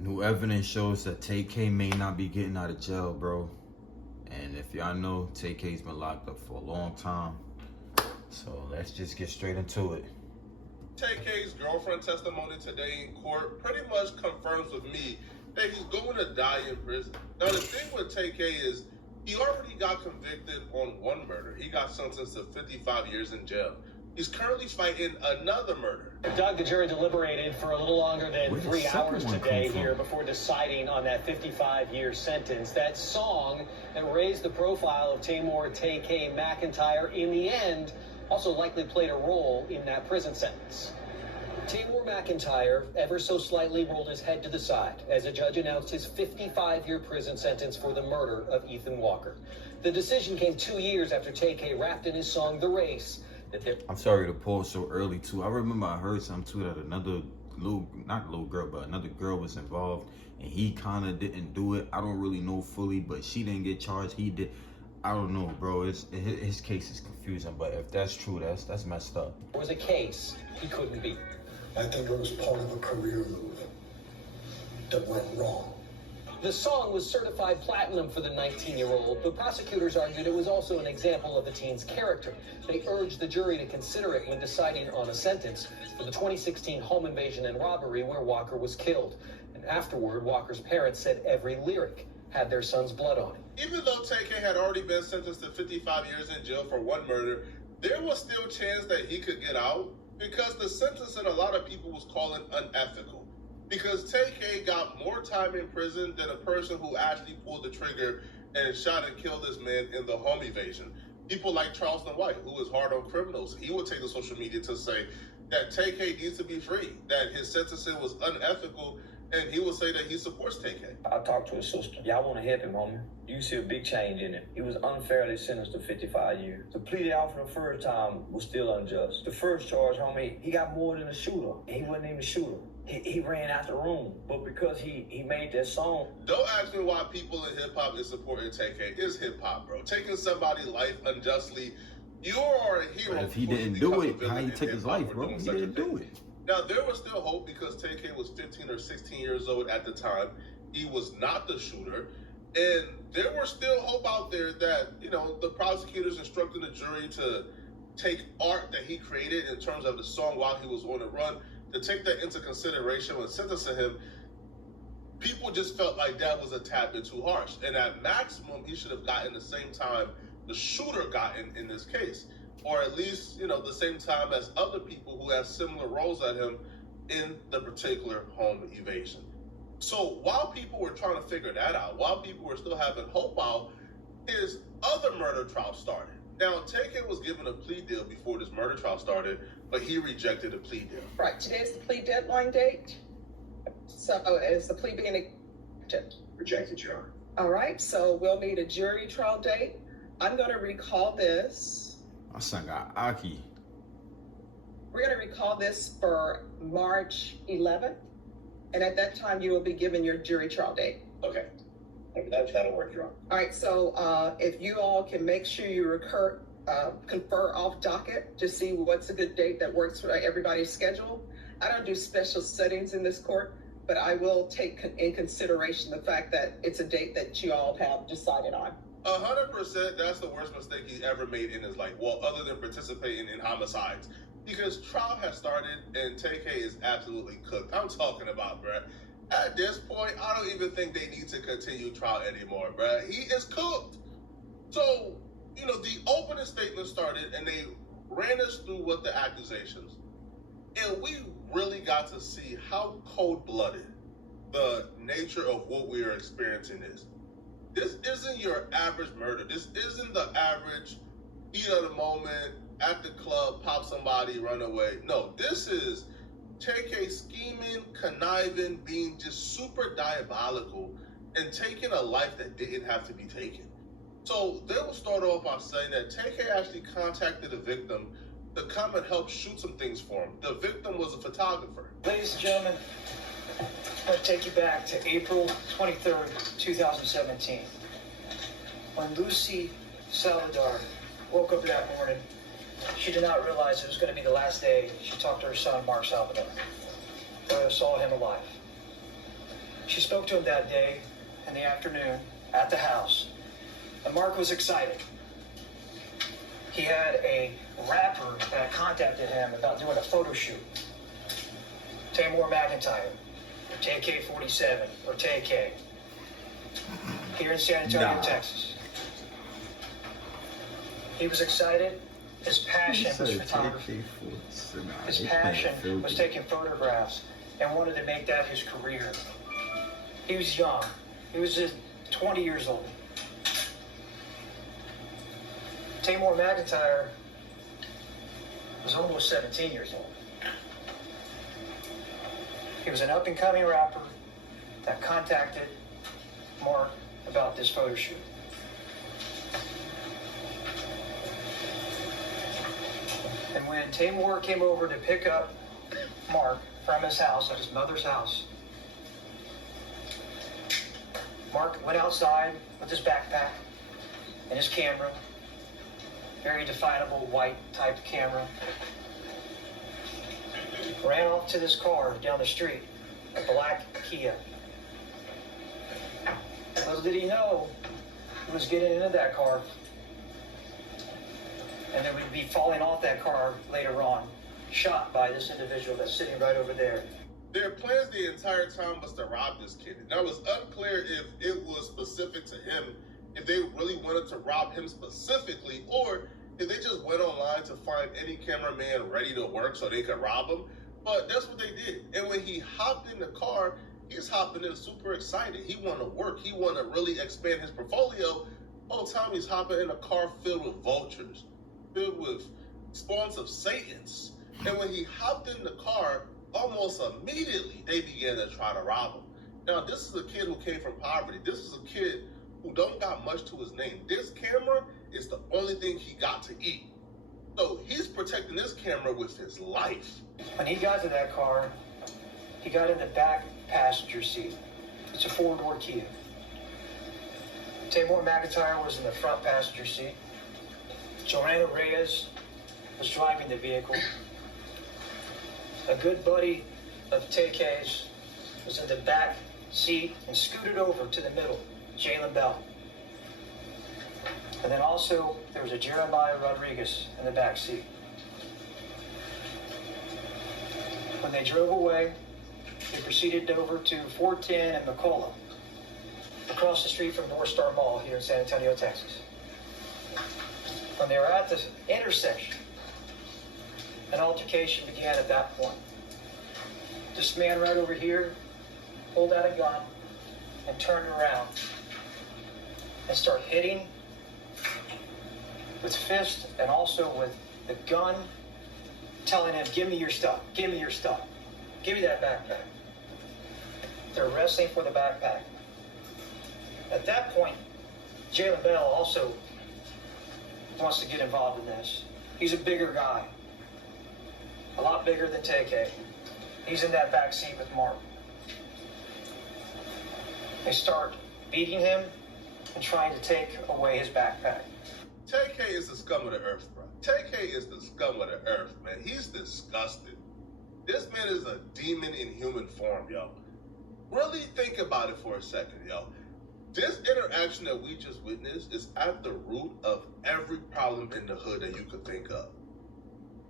New evidence shows that tayk may not be getting out of jail, bro. And if y'all know, tayk been locked up for a long time. So let's just get straight into it. tayk's girlfriend testimony today in court pretty much confirms with me that he's going to die in prison. Now the thing with tayk is he already got convicted on one murder. He got sentenced to 55 years in jail. He's currently fighting another murder. Doug, the jury deliberated for a little longer than 3 hours today here before deciding on that 55-year sentence. That song that raised the profile of Tamor "tayk" McIntyre in the end also likely played a role in that prison sentence. Tamor McIntyre ever so slightly rolled his head to the side as a judge announced his 55-year prison sentence for the murder of Ethan Walker. The decision came 2 years after tayk rapped in his song "The Race." I'm sorry to pause so early too. I remember I heard something too that another another girl was involved and he kind of didn't do it. I don't really know fully, but she didn't get charged. He did. I don't know, bro. His case is confusing, but if that's true, that's messed up. It was a case he couldn't beat. I think it was part of a career move that went wrong. The song was certified platinum for the 19-year-old, but prosecutors argued it was also an example of the teen's character. They urged the jury to consider it when deciding on a sentence for the 2016 home invasion and robbery where Walker was killed. And afterward, Walker's parents said every lyric had their son's blood on it. Even though tayk had already been sentenced to 55 years in jail for one murder, there was still a chance that he could get out because the sentencing a lot of people was calling unethical. Because tayk got more time in prison than a person who actually pulled the trigger and shot and killed this man in the home evasion. People like Charleston White, who is hard on criminals, he would take to social media to say that tayk needs to be free, that his sentencing was unethical, and he would say that he supports tayk. I talked to his sister. Y'all want to help him, homie. You see a big change in him. He was unfairly sentenced to 55 years. To plead it out for the first time was still unjust. The first charge, homie, he got more than a shooter. He wasn't even a shooter. He ran out the room, but because he made that song. Don't ask me why people in hip-hop is supporting tayk. It's hip-hop, bro. Taking somebody's life unjustly, you are a hero. But if he didn't do it, how he took his life, bro? He didn't do it. Now, there was still hope because tayk was 15 or 16 years old at the time. He was not the shooter. And there was still hope out there that, you know, the prosecutors instructed the jury to take art that he created in terms of the song while he was on the run, to take that into consideration when sentencing him. People just felt like that was a tad bit too harsh. And at maximum, he should have gotten the same time the shooter got in this case. Or at least, you know, the same time as other people who have similar roles at him in the particular home evasion. So while people were trying to figure that out, while people were still having hope out, his other murder trial started. Now, tayk was given a plea deal before this murder trial started, but he rejected a plea deal. Right, today's the plea deadline date. So is the plea being accepted? Rejected, Your Honor. All right, so we'll need a jury trial date. I'm going to recall this. My son got Aki. We're going to recall this for March 11th. And at that time, you will be given your jury trial date. Okay. That'll work, Your Honor. All right, so if you all can make sure you confer off docket to see what's a good date that works for everybody's schedule. I don't do special settings in this court, but I will take in consideration the fact that it's a date that you all have decided on. 100%, that's the worst mistake he's ever made in his life. Well, other than participating in homicides. Because trial has started and tayk is absolutely cooked. I'm talking about, bruh. At this point, I don't even think they need to continue trial anymore, bruh. He is cooked. So, you know, the opening statement started and they ran us through what the accusations. And we really got to see how cold-blooded the nature of what we are experiencing is. This isn't your average murder. This isn't the average heat of the moment, at the club, pop somebody, run away. No, this is tayk scheming, conniving, being just super diabolical, and taking a life that didn't have to be taken. So they will start off by saying that tayk actually contacted the victim to come and help shoot some things for him. The victim was a photographer. Ladies and gentlemen, I want to take you back to April 23rd, 2017. When Lucy Salvador woke up that morning, she did not realize it was going to be the last day she talked to her son, Mark Salvador, saw him alive. She spoke to him that day in the afternoon at the house, and Mark was excited. He had a rapper that contacted him about doing a photo shoot. Tamor McIntyre, or TK47, or TK, here in San Antonio, Texas. He was excited. His passion was photography. His passion was taking photographs and wanted to make that his career. He was young. He was just 20 years old. Tamor McIntyre was almost 17 years old. He was an up-and-coming rapper that contacted Mark about this photo shoot. And when Tamor came over to pick up Mark from his house, at his mother's house, Mark went outside with his backpack and his camera, very definable white type camera, ran off to this car down the street, a black Kia. Little did he know he was getting into that car, and then we'd be falling off that car later on, shot by this individual that's sitting right over there. Their plans the entire time was to rob this kid. Now, it was unclear if it was specific to him, if they really wanted to rob him specifically, or if they just went online to find any cameraman ready to work so they could rob him. But that's what they did. And when he hopped in the car, he's hopping in super excited. He want to work. He want to really expand his portfolio. All the time he's hopping in a car filled with vultures, filled with spawns of Satans. And when he hopped in the car, almost immediately they began to try to rob him. Now, this is a kid who came from poverty. This is a kid who don't got much to his name. This camera is the only thing he got to eat. So he's protecting this camera with his life. When he got to that car, he got in the back passenger seat. It's a four-door Kia. Tamor McIntyre was in the front passenger seat. Joanna Reyes was driving the vehicle. A good buddy of TK's was in the back seat and scooted over to the middle, Jalen Bell. And then also, there was a Jeremiah Rodriguez in the back seat. When they drove away, they proceeded over to 410 and McCullough, across the street from North Star Mall here in San Antonio, Texas. When they were at the intersection, an altercation began at that point. This man right over here pulled out a gun and turned around and started hitting with fists and also with the gun, telling him, "Give me your stuff, give me your stuff, give me that backpack." They're wrestling for the backpack. At that point, Jalen Bell also wants to get involved in this. He's a bigger guy, a lot bigger than TK. He's in that back seat with Mark. They start beating him and trying to take away his backpack. TK is the scum of the earth, bro. TK is the scum of the earth, man. He's disgusting. This man is a demon in human form, yo. Really think about it for a second, yo. This interaction that we just witnessed is at the root of every problem in the hood that you could think of.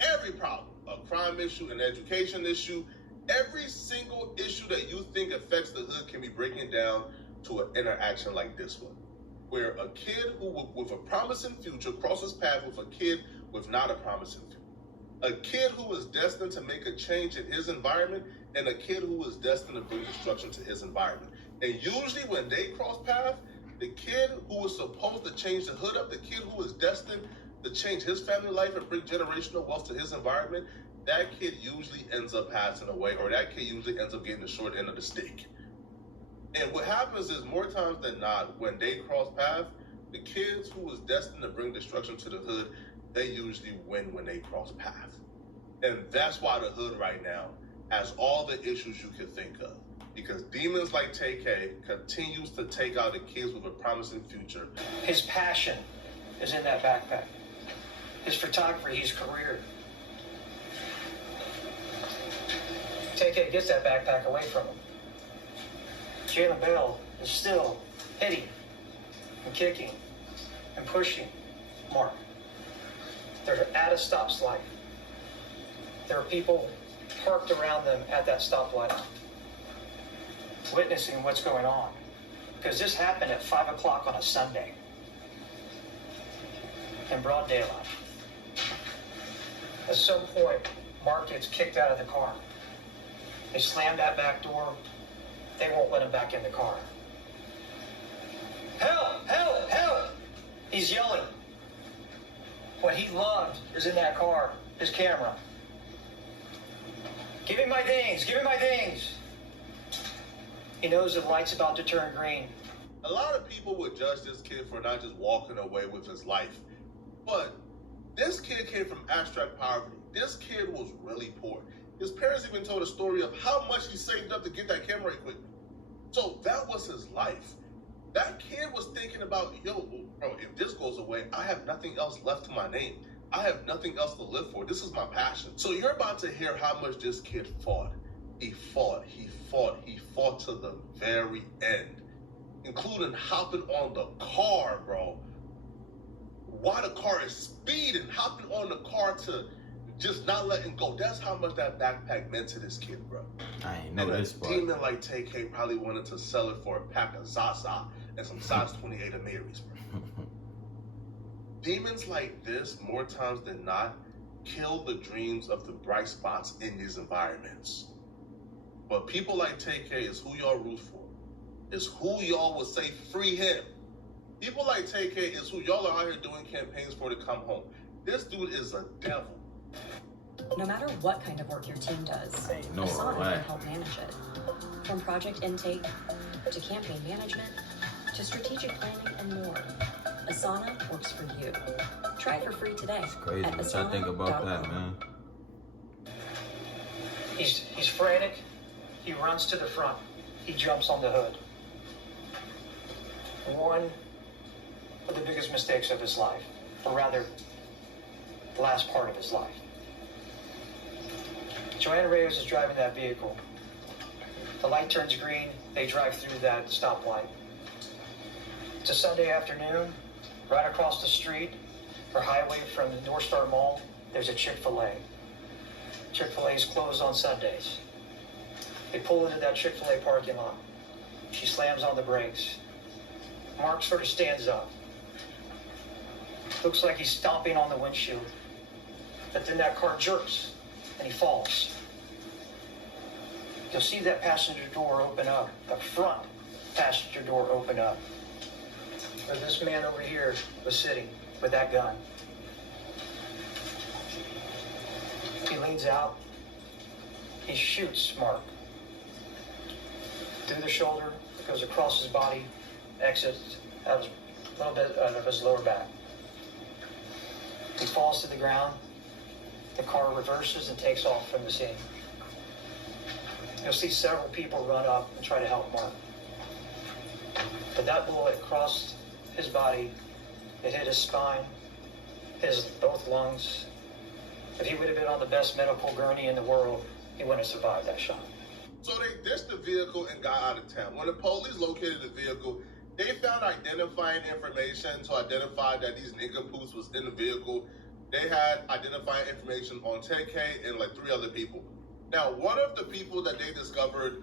Every problem. A crime issue, an education issue, every single issue that you think affects the hood can be breaking down to an interaction like this one, where a kid who with a promising future crosses paths with a kid with not a promising future. A kid who is destined to make a change in his environment and a kid who is destined to bring destruction to his environment. And usually when they cross paths, the kid who is supposed to change the hood up, the kid who is destined to change his family life and bring generational wealth to his environment, that kid usually ends up passing away, or that kid usually ends up getting the short end of the stick. And what happens is, more times than not, when they cross paths, the kids who is destined to bring destruction to the hood, they usually win when they cross paths. And that's why the hood right now has all the issues you could think of. Because demons like TK continues to take out the kids with a promising future. His passion is in that backpack. His photography, his career. TK gets that backpack away from him. Jalen Bell is still hitting and kicking and pushing Mark. They're at a stop light. There are people parked around them at that stoplight, witnessing what's going on. Because this happened at 5 o'clock on a Sunday, in broad daylight. At some point, Mark gets kicked out of the car. They slam that back door. They won't let him back in the car. Help! Help! Help! He's yelling. What he loved is in that car, his camera. Give me my things! Give me my things! He knows the light's about to turn green. A lot of people would judge this kid for not just walking away with his life. But this kid came from abstract poverty. This kid was really poor. His parents even told a story of how much he saved up to get that camera equipment. So that was his life. That kid was thinking about, yo, bro, if this goes away, I have nothing else left to my name. I have nothing else to live for. This is my passion. So you're about to hear how much this kid fought. He fought, he fought, he fought to the very end, including hopping on the car, bro. While the car is speeding, hopping on the car to just not letting go. That's how much that backpack meant to this kid, bro. I ain't know this part. A demon like tayk probably wanted to sell it for a pack of Zaza and some size 28 of Marys, bro. Demons like this, more times than not, kill the dreams of the bright spots in these environments. But people like tayk is who y'all root for. Is who y'all would say free him. People like tayk is who y'all are out here doing campaigns for to come home. This dude is a devil. No matter what kind of work your team does, No, Asana right. can help manage it. From project intake, to campaign management, to strategic planning and more. Asana works for you. Try it for free today. It's crazy. At What y'all think about that, man? He's frantic. He runs to the front. He jumps on the hood. One of the biggest mistakes of his life, or rather, the last part of his life. Joanna Reyes is driving that vehicle. The light turns green. They drive through that stoplight. It's a Sunday afternoon. Right across the street, or highway from the North Star Mall, there's a Chick-fil-A. Chick-fil-A is closed on Sundays. They pull into that Chick-fil-A parking lot. She slams on the brakes. Mark sort of stands up. Looks like he's stomping on the windshield. But then that car jerks, and he falls. You'll see that passenger door open up, the front passenger door open up, where this man over here was sitting with that gun. He leans out. He shoots Mark through the shoulder, goes across his body, exits out a little bit of his lower back. He falls to the ground. The car reverses and takes off from the scene. You'll see several people run up and try to help Mark. But that bullet crossed his body. It hit his spine, his both lungs. If he would have been on the best medical gurney in the world, he wouldn't have survived that shot. So they ditched the vehicle and got out of town. When the police located the vehicle, they found identifying information to identify that these nincompoos was in the vehicle. They had identifying information on tayk and like 3 other people. Now, one of the people that they discovered,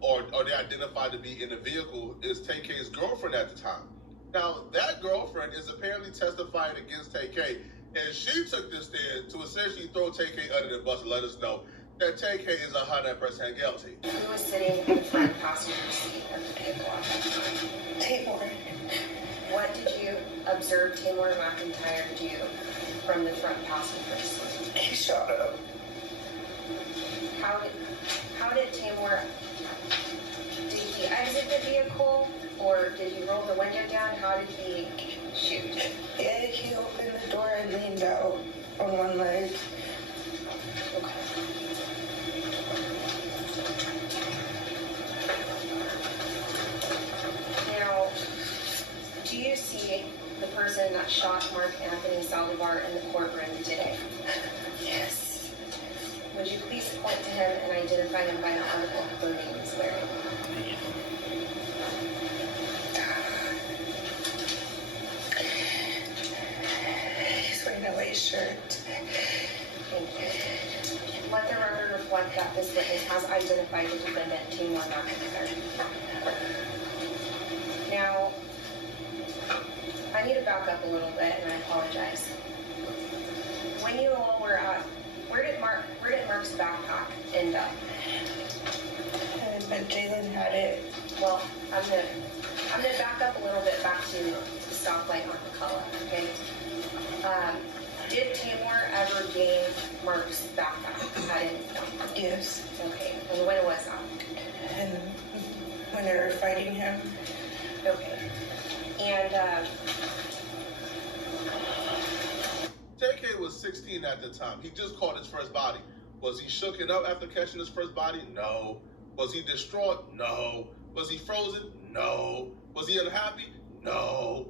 or they identified to be in the vehicle is tayk's girlfriend at the time. Now, that girlfriend is apparently testifying against tayk, and she took this stand to essentially throw tayk under the bus and let us know that tayk is 100% guilty. Who was sitting in the front passenger seat of the vehicle at that time? Tamor. What did you observe Tamor McIntyre do from the front passenger seat? He shot up. How did Tamor, did he exit the vehicle or did he roll the window down? How did he shoot? Yeah, he opened the door and leaned out on one leg. Okay. Now, do you see the person that shot Mark Anthony Saldivar in the courtroom today? Yes. Would you please point to him and identify him by the article of clothing he's wearing? that this witness has identified the defendant, Tamor McIntyre. Now, I need to back up a little bit, and I apologize. When you all were at, where did Mark's backpack end up? But Jalen had it. Well, I'm gonna back up a little bit back to the stoplight on McCullough, okay? Did Tamor ever gain Mark's backpack at any point? Yes. Okay, and when was that? And when they were fighting him. Okay. And tayk was 16 at the time. He just caught his first body. Was he shooken up after catching his first body? No. Was he distraught? No. Was he frozen? No. Was he unhappy? No.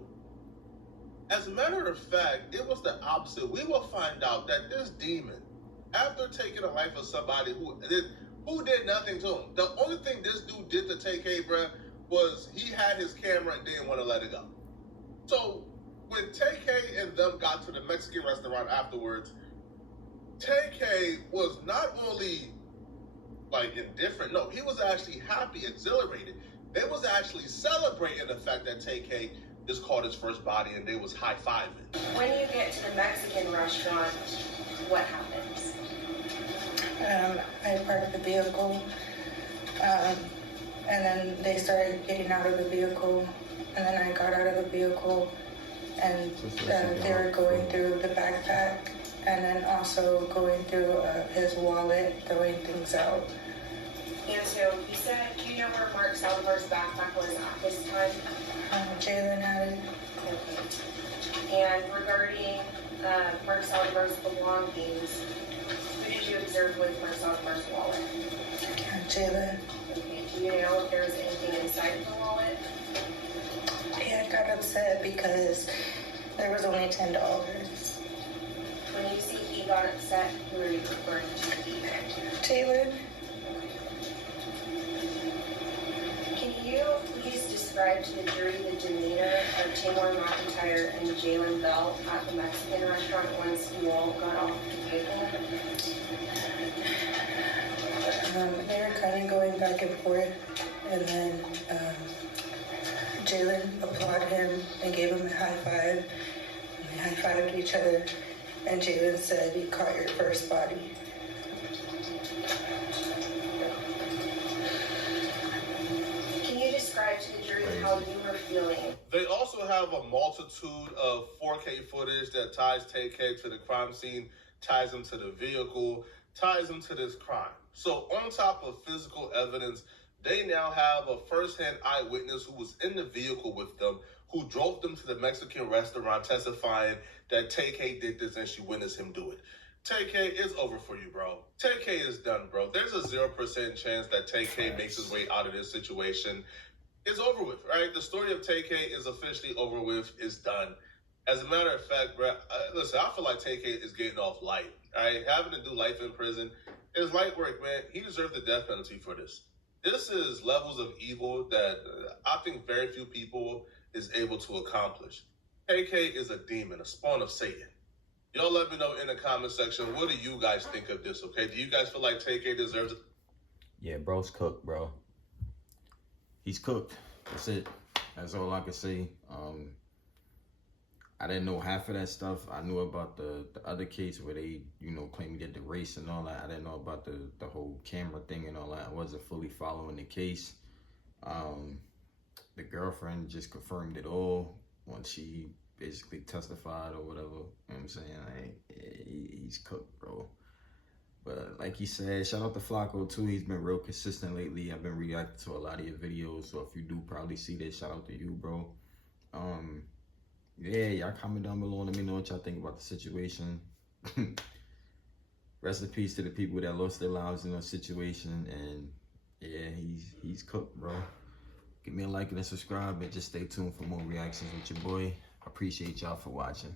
As a matter of fact, it was the opposite. We will find out that this demon, after taking the life of somebody who did nothing to him, the only thing this dude did to tayk, bruh, was he had his camera and didn't want to let it go. So when tayk and them got to the Mexican restaurant afterwards, tayk was not only like indifferent, no, he was actually happy, exhilarated. They was actually celebrating the fact that tayk just caught his first body and they was high-fiving. when you get to the Mexican restaurant, what happens? I parked the vehicle, and then they started getting out of the vehicle, and then I got out of the vehicle, and they were going through the backpack, and then also going through his wallet, throwing things out. And so you said, do you know where Mark Salivar's backpack was at this time? Jalen had it. Okay. And regarding Mark Salivar's belongings, who did you observe with Mark Salivar's wallet? Jalen. Okay. Do you know if there was anything inside of the wallet? He had got upset because there was only $10. When you see he got upset, who are you referring to? Jalen. Can you please describe to the jury the demeanor of Tamor McIntyre and Jalen Bell at the Mexican restaurant once you all got off the vehicle? They were kind of going back and forth, and then Jalen applauded him and gave him a high five. And they high-fived each other, and Jalen said, "You caught your first body." Can you describe to the jury how you were feeling? They also have a multitude of 4K footage that ties tayk to the crime scene, ties him to the vehicle, ties him to this crime. So on top of physical evidence, they now have a first-hand eyewitness who was in the vehicle with them, who drove them to the Mexican restaurant, testifying that tayk did this and she witnessed him do it. tayk is over for you, bro. tayk is done, bro. There's a 0% chance that tayk makes his way out of this situation. It's over with, right? The story of tayk is officially over with. It's done. As a matter of fact, bro, listen, I feel like tayk is getting off light, all right? Having to do life in prison is light work, man. He deserved the death penalty for this. This is levels of evil that I think very few people is able to accomplish. tayk is a demon, a spawn of Satan. Y'all let me know in the comment section, what do you guys think of this, okay? Do you guys feel like tayk deserves it? Yeah, bro's cooked, bro. He's cooked. That's it. That's all I can say. I didn't know half of that stuff. I knew about the other case where they, claim he did the race and all that. I didn't know about the whole camera thing and all that. I wasn't fully following the case. The girlfriend just confirmed it all once she basically testified or whatever. You know what I'm saying? He's cooked, bro. But like he said, shout out to Flakko too. He's been real consistent lately. I've been reacting to a lot of your videos. So if you do probably see this, shout out to you, bro. Yeah, y'all comment down below and let me know what y'all think about the situation. Rest in peace to the people that lost their lives in that situation. And yeah, he's cooked, bro. Give me a like and a subscribe and just stay tuned for more reactions with your boy. I appreciate y'all for watching.